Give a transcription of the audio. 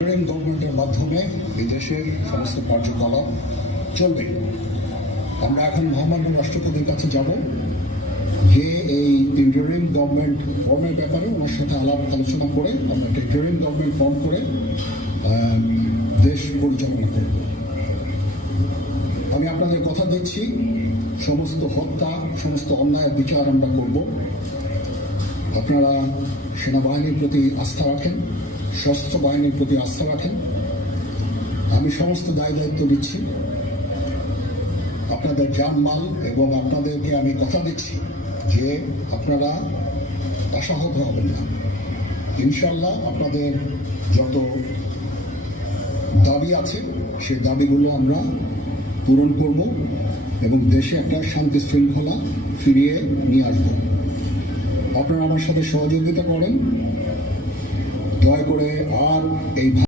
গভর্নমেন্টের মাধ্যমে বিদেশের সমস্ত কার্যকলাপ চলবে। আমরা এখন মহামান্য রাষ্ট্রপতির কাছে যাব, যে এই ইন্টারিম গভর্নমেন্ট ফর্মের ব্যাপারে ওনার সাথে আলাপ আলোচনা করে আমরা একটা ইন্টারিম গভর্নমেন্ট ফর্ম করে দেশ পরিচালনা করব। আমি আপনাদের কথা দিচ্ছি, সমস্ত হত্যা, সমস্ত অন্যায়ের বিচার আমরা করব। আপনারা সেনাবাহিনীর প্রতি আস্থা রাখেন, সশস্ত্র বাহিনীর প্রতি আস্থা রাখেন। আমি সমস্ত দায়িত্ব দিচ্ছি, আপনাদের জানমাল, এবং আপনাদেরকে আমি কথা দিচ্ছি যে আপনারা আশাহত হবেন না। ইনশাল্লাহ আপনাদের যত দাবি আছে সেই দাবিগুলো আমরা পূরণ করব এবং দেশে একটা শান্তি শৃঙ্খলা ফিরিয়ে নিয়ে আসব। আপনারা আমার সাথে সহযোগিতা করেন দয়া করে। আর এই